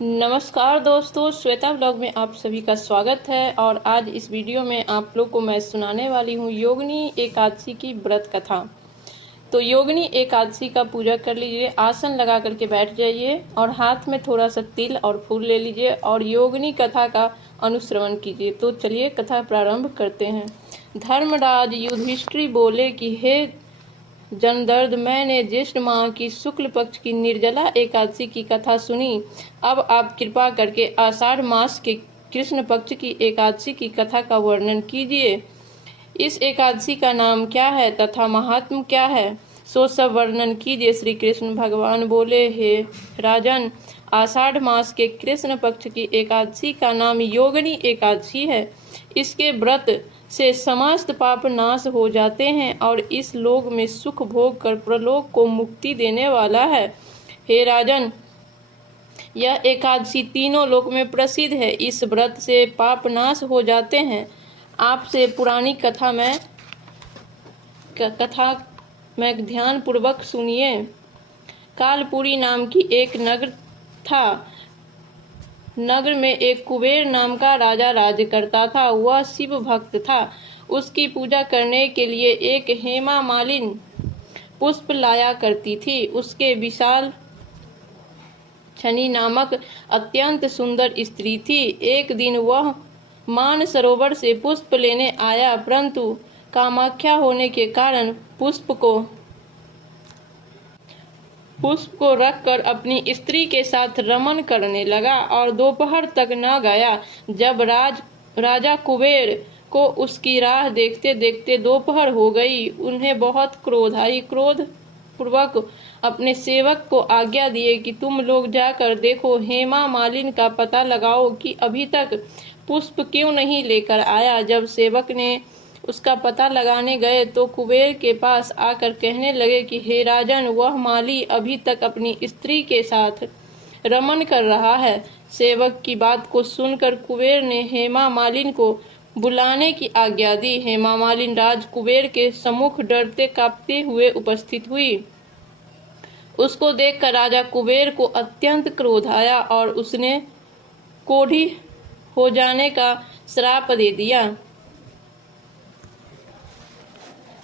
नमस्कार दोस्तों, श्वेता ब्लॉग में आप सभी का स्वागत है। और आज इस वीडियो में आप लोग को मैं सुनाने वाली हूँ योगिनी एकादशी की व्रत कथा। तो योगिनी एकादशी का पूजा कर लीजिए, आसन लगा करके बैठ जाइए और हाथ में थोड़ा सा तिल और फूल ले लीजिए और योगिनी कथा का अनुश्रवण कीजिए। तो चलिए कथा प्रारंभ करते हैं। धर्मराज युधिष्ठिर बोले कि हे जनदर्द, मैंने ज्येष्ठ माह की शुक्ल पक्ष की निर्जला एकादशी की कथा सुनी। अब आप कृपा करके आषाढ़ मास के कृष्ण पक्ष की एकादशी की कथा का वर्णन कीजिए। इस एकादशी का नाम क्या है तथा महात्म क्या है, सो सब वर्णन कीजिए। श्री कृष्ण भगवान बोले, हे राजन, आषाढ़ मास के कृष्ण पक्ष की एकादशी का नाम योगिनी एकादशी है। इसके व्रत से समस्त पाप नाश हो जाते हैं और इस लोक में सुख भोग कर प्रलोक को मुक्ति देने वाला है। हे राजन, यह एकादशी तीनों लोक में प्रसिद्ध है। इस व्रत से पाप नाश हो जाते हैं। आपसे पुरानी कथा में ध्यान पूर्वक सुनिए। कालपुरी नाम की एक नगर था। नगर में एक कुबेर नाम का राजा राज्य करता था। वह शिव भक्त था। उसकी पूजा करने के लिए एक हेमा मालिनी पुष्प लाया करती थी। उसके विशाल छनी नामक अत्यंत सुंदर स्त्री थी। एक दिन वह मान सरोवर से पुष्प लेने आया, परंतु कामाख्या होने के कारण पुष्प को रखकर अपनी स्त्री के साथ रमन करने लगा और दोपहर तक न गया। जब राजा कुबेर को उसकी राह देखते देखते दोपहर हो गई, उन्हें बहुत क्रोध आई। क्रोध पूर्वक अपने सेवक को आज्ञा दिए कि तुम लोग जाकर देखो, हेमा मालिनी का पता लगाओ कि अभी तक पुष्प क्यों नहीं लेकर आया। जब सेवक ने उसका पता लगाने गए तो कुबेर के पास आकर कहने लगे कि हे राजन, वह माली अभी तक अपनी स्त्री के साथ रमन कर रहा है। सेवक की बात को सुनकर कुबेर ने हेमा मालिनी को बुलाने की आज्ञा दी। हेमा मालिनी राज कुबेर के सम्मुख डरते कांपते हुए उपस्थित हुई। उसको देखकर राजा कुबेर को अत्यंत क्रोध आया और उसने कोढ़ी हो जाने का श्राप दे दिया।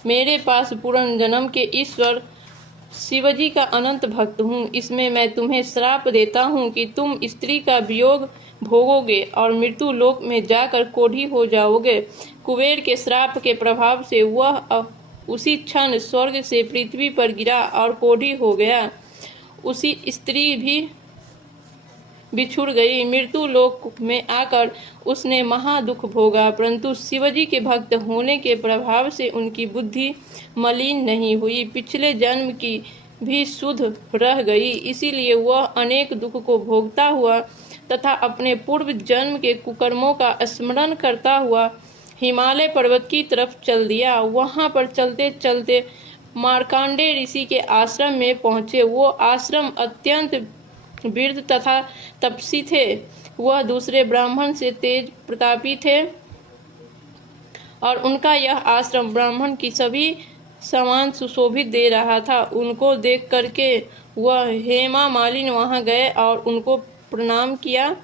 मेरे पास पूर्ण जन्म के ईश्वर शिवजी का अनंत भक्त हूँ। इसमें मैं तुम्हें श्राप देता हूँ कि तुम स्त्री का वियोग भोगोगे और मृत्यु लोक में जाकर कोढ़ी हो जाओगे। कुबेर के श्राप के प्रभाव से वह उसी क्षण स्वर्ग से पृथ्वी पर गिरा और कोढ़ी हो गया। उसी स्त्री भी बिछुड़ गई। मृत्यु लोक में आकर उसने महादुख भोगा, परंतु शिवजी के भक्त होने के प्रभाव से उनकी बुद्धि मलिन नहीं हुई। पिछले जन्म की भी शुद्ध रह गई। इसीलिए वह अनेक दुख को भोगता हुआ तथा अपने पूर्व जन्म के कुकर्मों का स्मरण करता हुआ हिमालय पर्वत की तरफ चल दिया। वहां पर चलते चलते मार्कंडेय ऋषि के आश्रम में पहुंचे। वो आश्रम अत्यंत वृद्ध तथा तपस्वी थे। वह दूसरे ब्राह्मण से तेज प्रतापी थे और उनका यह आश्रम ब्राह्मण की सभी समान सुशोभित दे रहा था। उनको देख करके वह हेमा मालिनी वहां गए और उनको प्रणाम किया।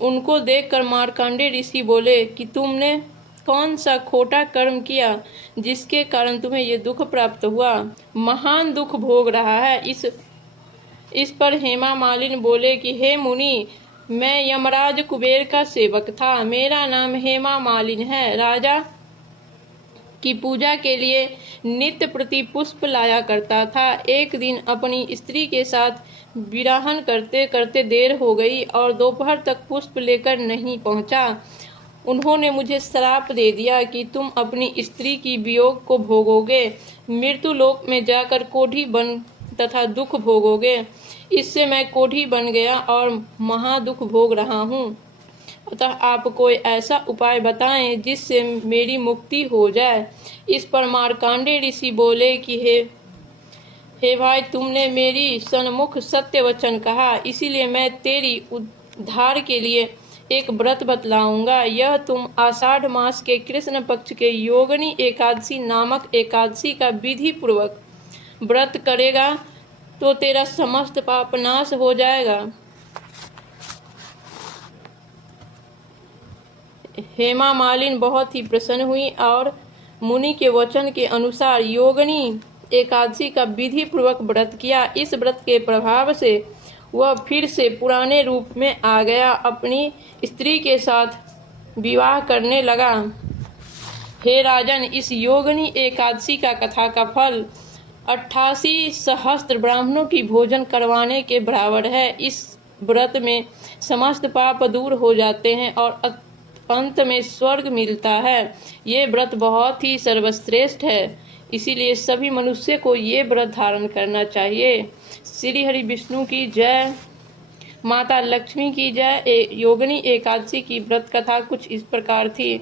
उनको देखकर मार्कंडेय ऋषि बोले कि तुमने कौन सा खोटा कर्म किया जिसके कारण तुम्हें ये दुख प्राप्त हुआ। महान दुख भोग रहा है। इस पर हेमा मालिनी बोले कि हे मुनि, मैं यमराज कुबेर का सेवक था। मेरा नाम हेमा मालिनी है। राजा की पूजा के लिए नित्य प्रति पुष्प लाया करता था। एक दिन अपनी स्त्री के साथ विरहन करते करते देर हो गई और दोपहर तक पुष्प लेकर नहीं पहुंचा। उन्होंने मुझे श्राप दे दिया कि तुम अपनी स्त्री की वियोग को भोगोगे, मृत्यु लोक में जाकर कोढ़ी बन तथा दुख भोगोगे। इससे मैं कोढ़ी बन गया और महादुख भोग रहा हूँ। अतः आप कोई ऐसा उपाय बताएं जिससे मेरी मुक्ति हो जाए। इस पर मार्कंडेय ऋषि बोले कि हे भाई, तुमने मेरी सन्मुख सत्य वचन कहा, इसीलिए मैं तेरी उद्धार के लिए एक व्रत बतलाऊंगा। यह तुम आषाढ़ मास के कृष्ण पक्ष के योगिनी एकादशी नामक एकादशी का विधि पूर्वक व्रत करेगा तो तेरा समस्त पाप नाश हो जाएगा। हेमा मालिनी बहुत ही प्रसन्न हुई और मुनि के वचन के अनुसार योगिनी एकादशी का विधि पूर्वक व्रत किया। इस व्रत के प्रभाव से वह फिर से पुराने रूप में आ गया, अपनी स्त्री के साथ विवाह करने लगा। हे राजन, इस योगिनी एकादशी का कथा का फल 88 सहस्त्र ब्राह्मणों की भोजन करवाने के बराबर है। इस व्रत में समस्त पाप दूर हो जाते हैं और अंत में स्वर्ग मिलता है। ये व्रत बहुत ही सर्वश्रेष्ठ है, इसीलिए सभी मनुष्य को ये व्रत धारण करना चाहिए। श्री हरि विष्णु की जय, माता लक्ष्मी की जय। योगिनी एकादशी की व्रत कथा कुछ इस प्रकार थी।